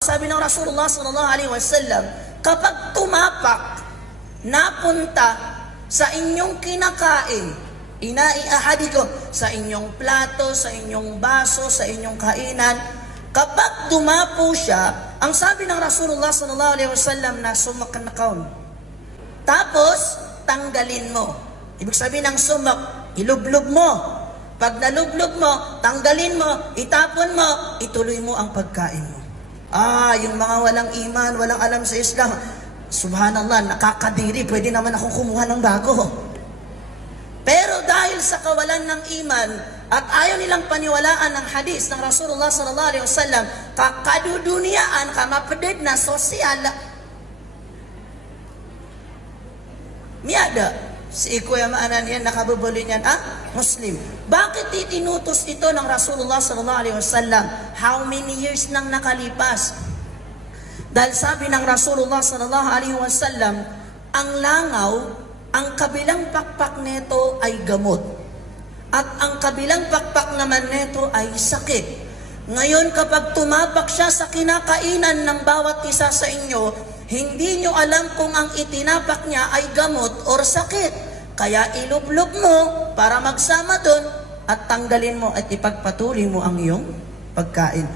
Sabi ng Rasulullah sallallahu alaihi wasallam, kapag tumapak, napunta sa inyong kinakain, inaiahadikum, sa inyong plato, sa inyong baso, sa inyong kainan, kapag dumapo siya, ang sabi ng Rasulullah sallallahu alaihi wasallam na sumaknakaon. Tapos, tanggalin mo. Ibig sabihin ng sumak, ilublog mo. Pag nalublog mo, tanggalin mo, itapon mo, ituloy mo ang pagkain mo. Yung mga walang iman, walang alam sa Islam, subhanallah, nakakadiri, pwede naman akong kumuha ng bago. Pero dahil sa kawalan ng iman at ayaw nilang paniwalaan ng hadis ng Rasulullah sallallahu alaihi wasallam, kakaduduniyaan, kamapedid na sosyal, miyada, si Kuya Maanan yan, nakabubuli niyan, Muslim. Bakit itinutos ito ng Rasulullah sallallahu alaihi wasallam? How many years nang nakalipas? Dahil sabi ng Rasulullah sallallahu alaihi wasallam, ang langaw, ang kabilang pakpak neto ay gamot. At ang kabilang pakpak naman neto ay sakit. Ngayon kapag tumapak siya sa kinakainan ng bawat isa sa inyo, hindi nyo alam kung ang itinapak niya ay gamot or sakit. Kaya ilublog mo para magsama doon at tanggalin mo at ipagpatuloy mo ang iyong pagkain.